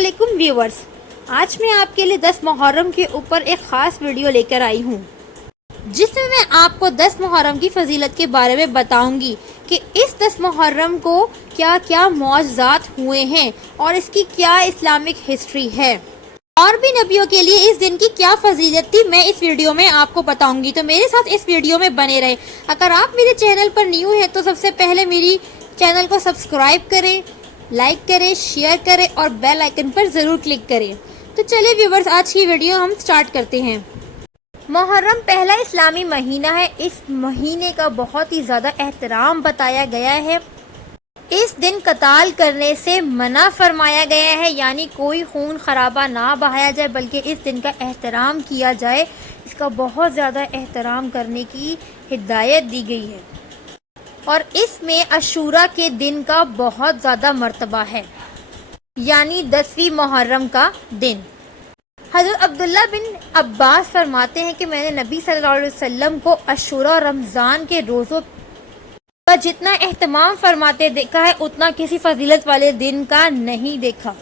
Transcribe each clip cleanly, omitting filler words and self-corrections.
अस्सलामुअलैकुम व्यूवर्स, आज मैं आपके लिए 10 मुहर्रम के ऊपर एक ख़ास वीडियो लेकर आई हूँ, जिसमें मैं आपको 10 मुहर्रम की फजीलत के बारे में बताऊंगी कि इस 10 मुहर्रम को क्या क्या मौजज़ात हुए हैं और इसकी क्या इस्लामिक हिस्ट्री है और भी नबियों के लिए इस दिन की क्या फजीलत थी, मैं इस वीडियो में आपको बताऊंगी। तो मेरे साथ इस वीडियो में बने रहे। अगर आप मेरे चैनल पर न्यू हैं तो सबसे पहले मेरी चैनल को सब्सक्राइब करें, लाइक करें, शेयर करें और बेल आइकन पर ज़रूर क्लिक करें। तो चलिए व्यूवर्स, आज की वीडियो हम स्टार्ट करते हैं। मुहर्रम पहला इस्लामी महीना है। इस महीने का बहुत ही ज़्यादा एहतराम बताया गया है। इस दिन कताल करने से मना फरमाया गया है, यानी कोई खून खराबा ना बहाया जाए, बल्कि इस दिन का एहतराम किया जाए। इसका बहुत ज़्यादा एहतराम करने की हिदायत दी गई है और इसमें अशूरा के दिन का बहुत ज़्यादा मर्तबा है, यानी 10वीं मुहर्रम का दिन। हज़रत अब्दुल्ला बिन अब्बास फरमाते हैं कि मैंने नबी सल्लल्लाहु अलैहि वसल्लम को अशूरा और रमज़ान के रोज़ों का जितना एहतमाम फरमाते देखा है, उतना किसी फजीलत वाले दिन का नहीं देखा।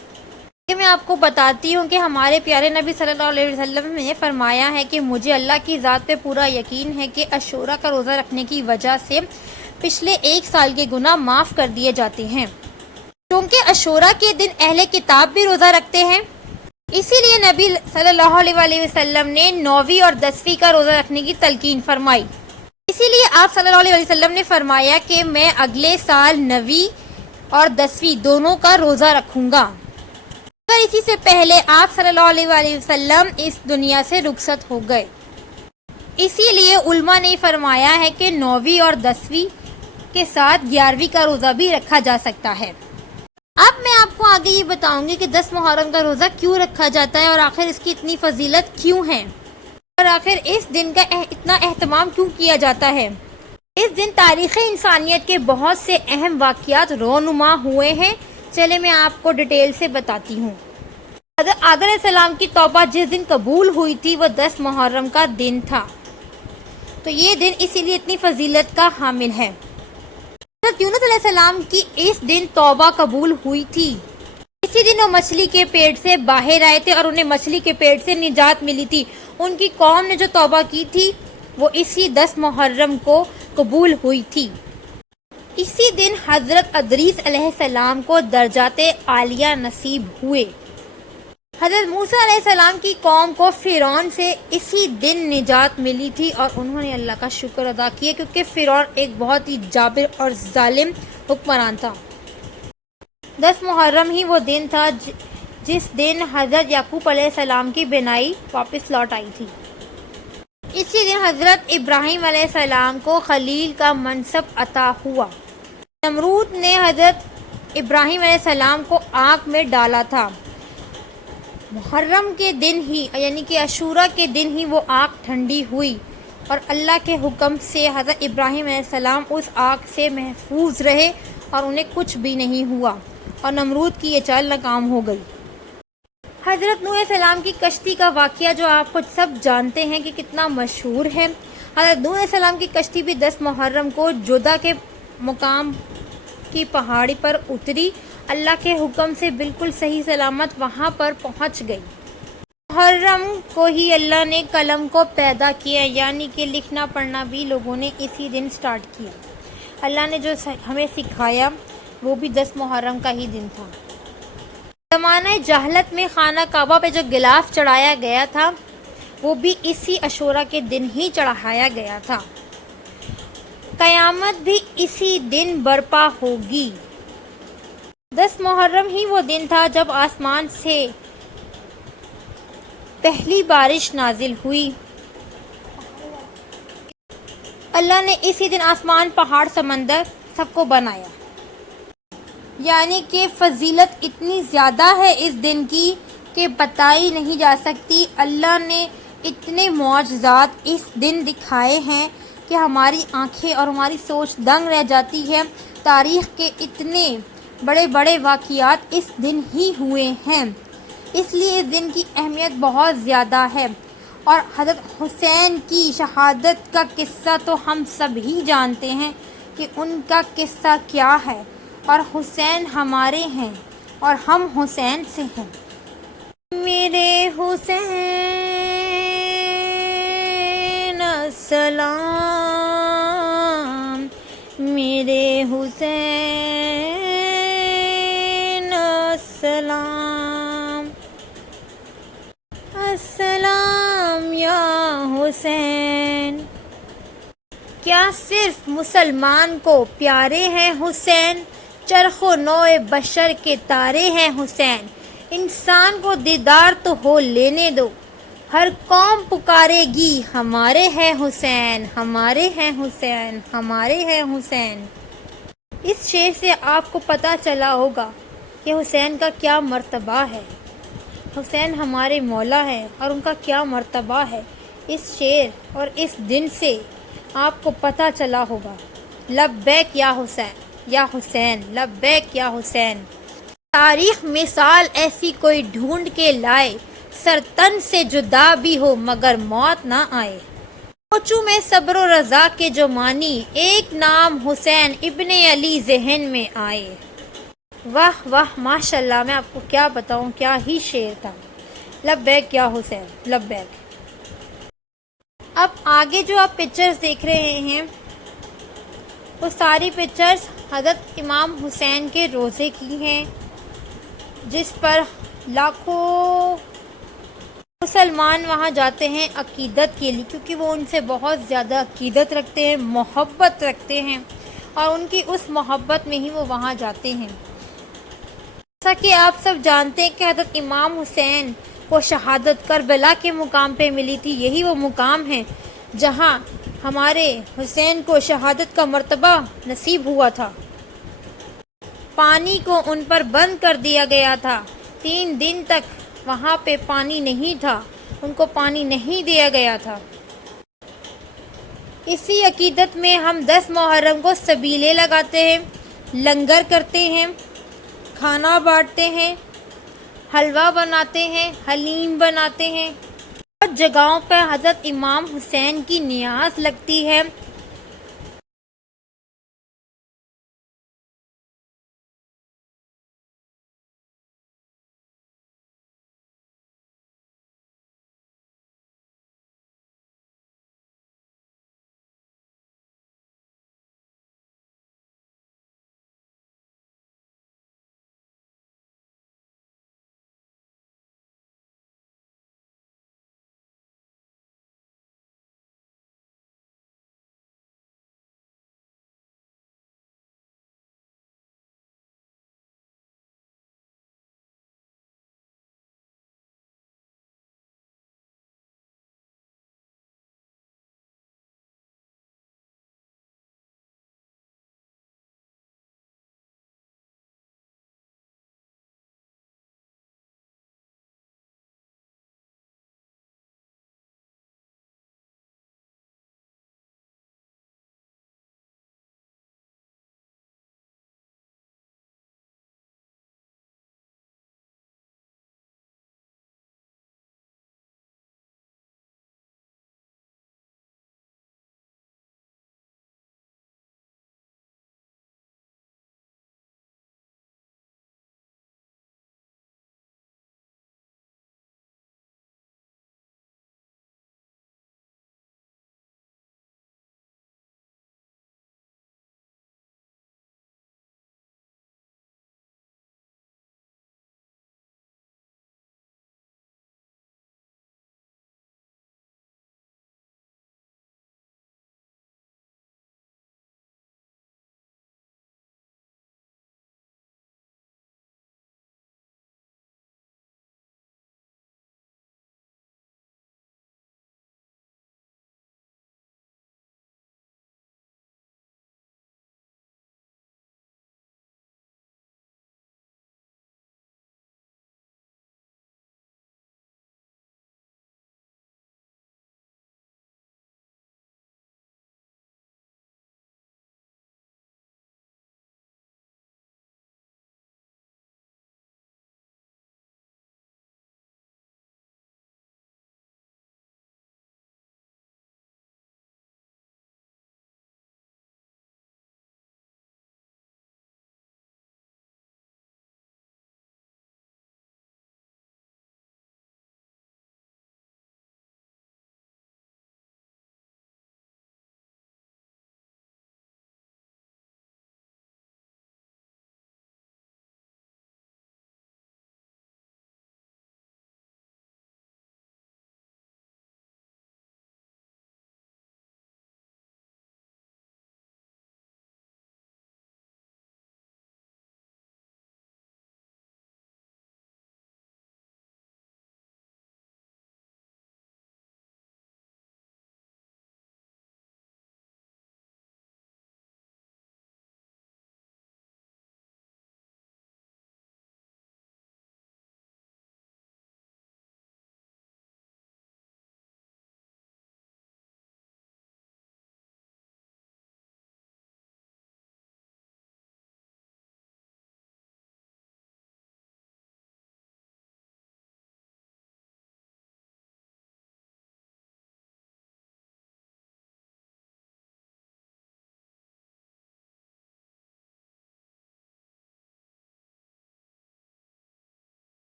मैं आपको बताती हूँ कि हमारे प्यारे नबी सल्लल्लाहु अलैहि वसल्लम ने फरमाया है कि मुझे अल्लाह की ज़ात पे पूरा यकीन है कि अशूरा का रोज़ा रखने की वजह से पिछले 1 साल के गुनाह माफ़ कर दिए जाते हैं। क्योंकि अशूरा के दिन अहले किताब भी रोज़ा रखते हैं, इसीलिए नबी सल्लल्लाहु अलैहि वसल्लम ने 9वीं और 10वीं का रोज़ा रखने की तलकीन फरमाई। इसीलिए आप सल्लल्लाहु अलैहि वसल्लम ने फरमाया कि मैं अगले साल 9वीं और 10वीं दोनों का रोज़ा रखूँगा। मगर इसी से पहले आप सल्लल्लाहु अलैहि वसल्लम इस दुनिया से रुखसत हो गए। इसीलिए उल्मा ने फरमाया है कि 9वीं और 10वीं के साथ 11वीं का रोज़ा भी रखा जा सकता है। अब मैं आपको आगे ये बताऊंगी कि 10 मुहर्रम का रोज़ा क्यों रखा जाता है और आखिर इसकी इतनी फजीलत क्यों है और आखिर इस दिन का इतना एहतमाम क्यों किया जाता है। इस दिन तारीख़ इंसानियत के बहुत से अहम वाक़यात रोनुमा हुए हैं। चले मैं आपको डिटेल से बताती हूँ। हज़रत आदम अलैहिस्सलाम की तौबा जिस दिन कबूल हुई थी वह 10 मुहर्रम का दिन था, तो ये दिन इसीलिए इतनी फजीलत का हामिल है। हज़रत यूनुस अलैहिस्सलाम की इस दिन तौबा कबूल हुई थी। इसी दिन वो मछली के पेट से बाहर आए थे और उन्हें मछली के पेट से निजात मिली थी। उनकी कौम ने जो तौबा की थी वो इसी 10 मुहर्रम को कबूल हुई थी। इसी दिन हज़रत अदरीस अलैहिस्सलाम को दर्जाते आलिया नसीब हुए। हज़रत मूसा अलैहिस्सलाम की कौम को फ़िरौन से इसी दिन निजात मिली थी और उन्होंने अल्लाह का शुक्र अदा किया, क्योंकि फ़िरौन एक बहुत ही जाबिर और जालिम हुक्मरान था। 10 मुहर्रम ही वो दिन था जिस दिन हज़रत याकूब अलैहिस्सलाम की बिनाई वापस लौट आई थी। इसी दिन हज़रत इब्राहीम अलैहिस्सलाम को खलील का मनसब अता हुआ। नमरूद ने हज़रत इब्राहीम अलैहिस्सलाम को आग में डाला था। मुहर्रम के दिन ही, यानी कि अशूरा के दिन ही वो आग ठंडी हुई और अल्लाह के हुक्म से हज़रत इब्राहीम अलैहिस्सलाम उस आग से महफूज रहे और उन्हें कुछ भी नहीं हुआ और नमरूद की ये चाल नाकाम हो गई। हज़रत नूह अलैहिस्सलाम की कश्ती का वाक़या जो आपको सब जानते हैं कि कितना मशहूर है। हज़रत नूह अलैहिस्सलाम की कश्ती भी 10 मुहर्रम को जोदा के मुकाम की पहाड़ी पर उतरी। अल्लाह के हुक्म से बिल्कुल सही सलामत वहाँ पर पहुँच गई। मुहर्रम को ही अल्लाह ने कलम को पैदा किया, यानी कि लिखना पढ़ना भी लोगों ने इसी दिन स्टार्ट किया। अल्लाह ने जो हमें सिखाया वो भी 10 मुहर्रम का ही दिन था। ज़माना जहलत में खाना काबा पे जो गिलाफ चढ़ाया गया था वो भी इसी अशूरा के दिन ही चढ़ाया गया था। क़यामत भी इसी दिन बर्पा होगी। 10 मुहर्रम ही वो दिन था जब आसमान से पहली बारिश नाजिल हुई। अल्लाह ने इसी दिन आसमान, पहाड़, समंदर सबको बनाया। यानी कि फजीलत इतनी ज़्यादा है इस दिन की कि बताई नहीं जा सकती। अल्लाह ने इतने मौजज़ात इस दिन दिखाए हैं कि हमारी आंखें और हमारी सोच दंग रह जाती है। तारीख़ के इतने बड़े बड़े वाक़यात इस दिन ही हुए हैं, इसलिए इस दिन की अहमियत बहुत ज़्यादा है। और हज़रत हुसैन की शहादत का किस्सा तो हम सब ही जानते हैं कि उनका किस्सा क्या है। और हुसैन हमारे हैं और हम हुसैन से हैं। میرے حسین السلام، میرے حسین السلام، السلام یا حسین۔ کیا صرف مسلمان کو پیارے ہیں حسین؟ چرخ و نوع بشر کے تارے ہیں حسین۔ انسان کو دیدار تو ہو لینے دو، ہر قوم پکارے گی ہمارے ہیں حسین، ہمارے ہیں حسین، ہمارے ہیں حسین۔ اس شعر سے آپ کو پتہ چلا ہوگا کہ حسین کا کیا مرتبہ ہے، حسین ہمارے مولا ہے اور ان کا کیا مرتبہ ہے۔ اس شعر اور اس دن سے آپ کو پتہ چلا ہوگا۔ لبیک یا حسین، یا حسین، لبیک یا حسین۔ تاریخ مثال ایسی کوئی ڈھونڈ کے لائے، سر تن سے جدا بھی ہو مگر موت نہ آئے۔ سوچوں میں صبر و رضا کے جو معنی، ایک نام حسین ابن علی ذہن میں آئے۔ واہ واہ ماشاءاللہ، میں آپ کو کیا بتاؤں، کیا ہی شعر تھا۔ لبیک یا حسین، لبیک۔ اب آگے جو آپ پکچرز دیکھ رہے ہیں وہ ساری پکچرز حضرت امام حسین کے روضے کی ہیں، جس پر لاکھوں مسلمان وہاں جاتے ہیں عقیدت کے لیے، کیونکہ وہ ان سے بہت زیادہ عقیدت رکھتے ہیں، محبت رکھتے ہیں، اور ان کی اس محبت میں ہی وہ وہاں جاتے ہیں۔ جیسا کہ آپ سب جانتے ہیں کہ حضرت امام حسین کو شہادت کربلا کے مقام پہ ملی تھی۔ یہی وہ مقام ہے جہاں ہمارے حسین کو شہادت کا مرتبہ نصیب ہوا تھا۔ پانی کو ان پر بند کر دیا گیا تھا، 3 دن تک وہاں پہ پانی نہیں تھا، ان کو پانی نہیں دیا گیا تھا۔ اسی عقیدت میں ہم 10 محرم کو سبیلے لگاتے ہیں، لنگر کرتے ہیں، کھانا بانٹتے ہیں، حلوہ بناتے ہیں، حلیم بناتے ہیں۔ بہت جگہوں پہ حضرت امام حسین کی نیاز لگتی ہے۔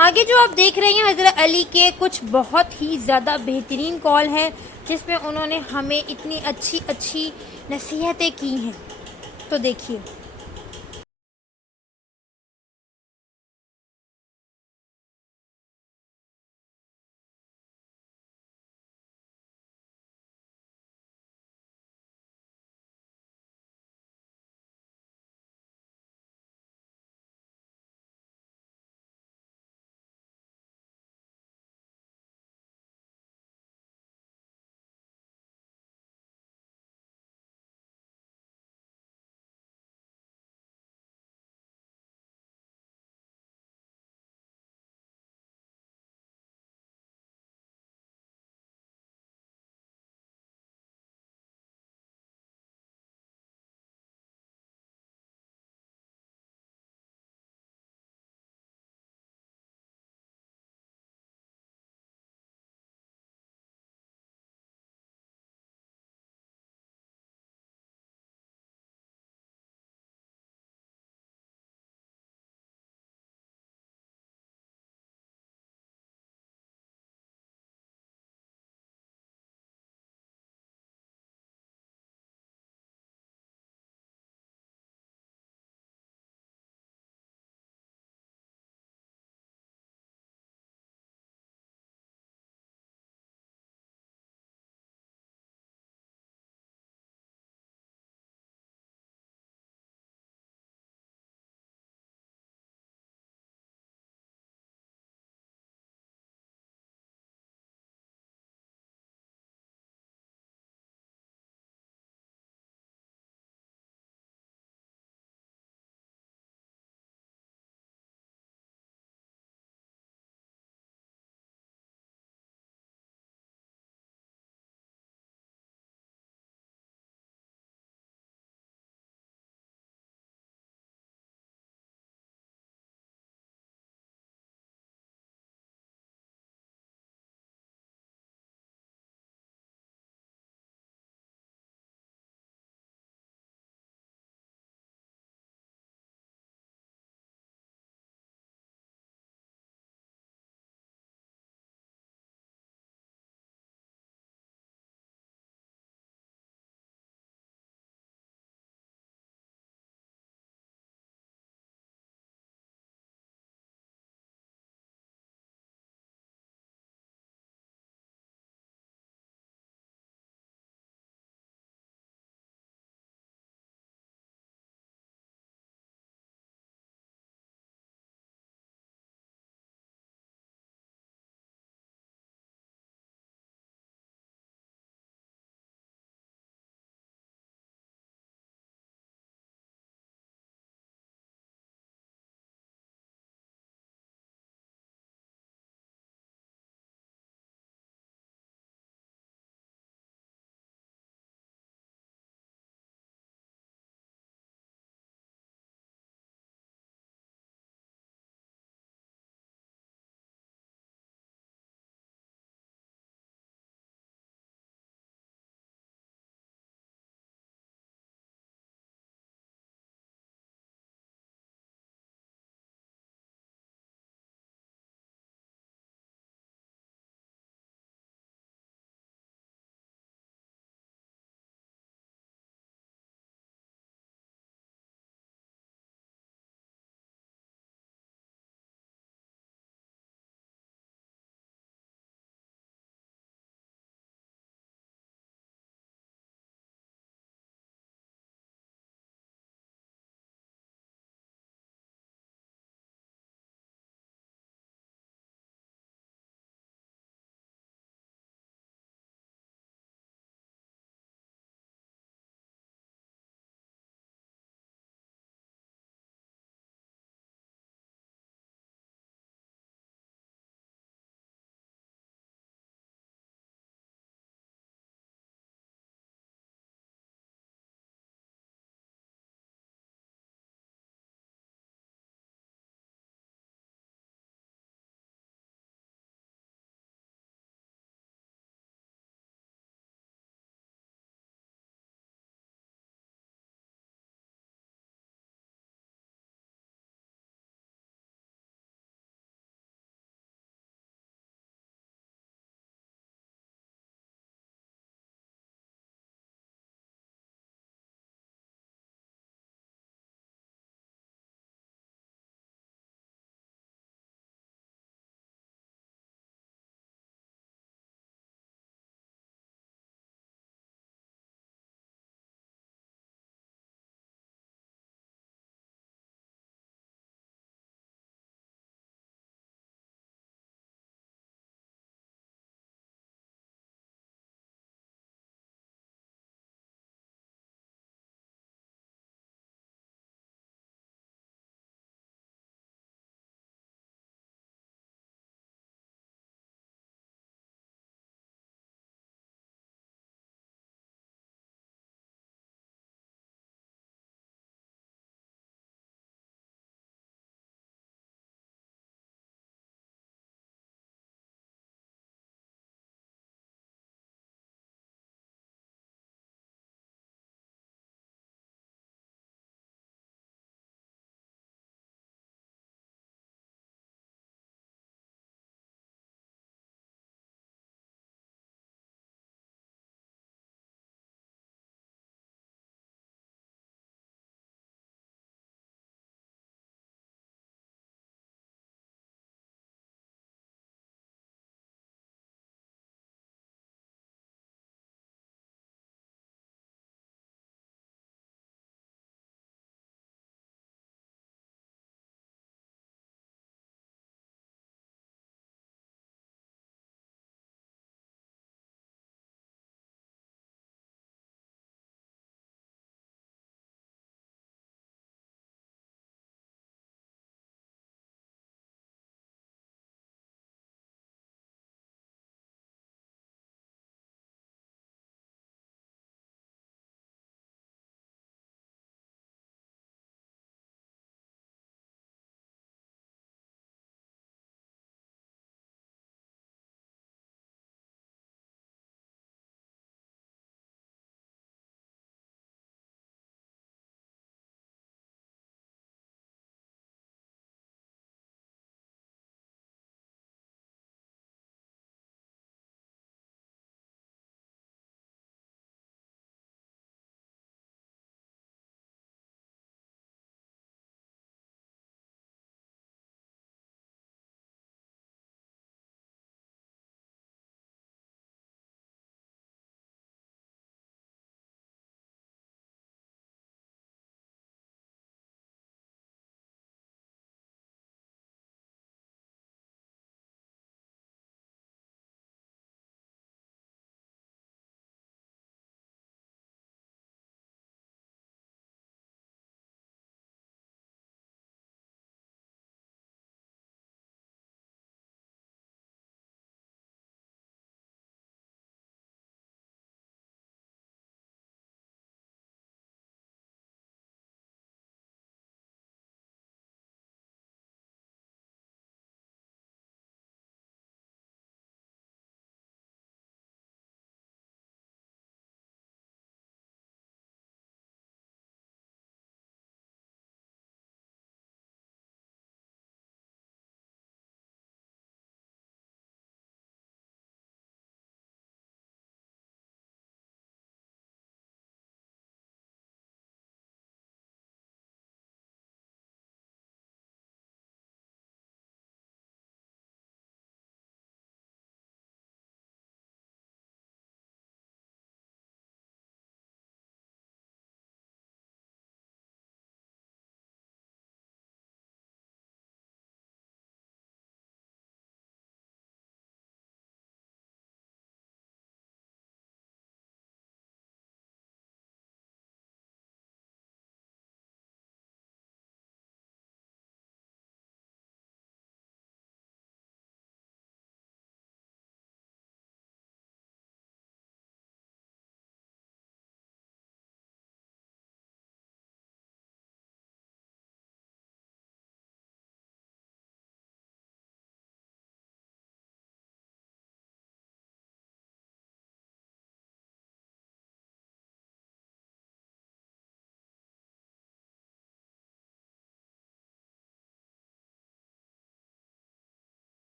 آگے جو آپ دیکھ رہے ہیں حضرت علی کے کچھ بہت ہی زیادہ بہترین کال ہیں، جس میں انہوں نے ہمیں اتنی اچھی اچھی نصیحتیں کی ہیں، تو دیکھیے۔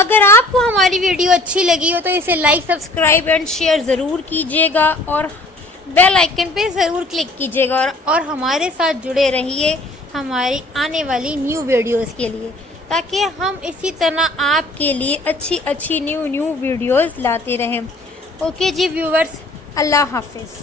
اگر آپ کو ہماری ویڈیو اچھی لگی ہو تو اسے لائک، سبسکرائب اینڈ شیئر ضرور کیجیے گا اور بیل آئیکن پہ ضرور کلک کیجیے گا اور ہمارے ساتھ جڑے رہیے ہماری آنے والی نیو ویڈیوز کے لیے، تاکہ ہم اسی طرح آپ کے لیے اچھی نیو ویڈیوز لاتے رہیں۔ اوکے جی ویورز، اللہ حافظ۔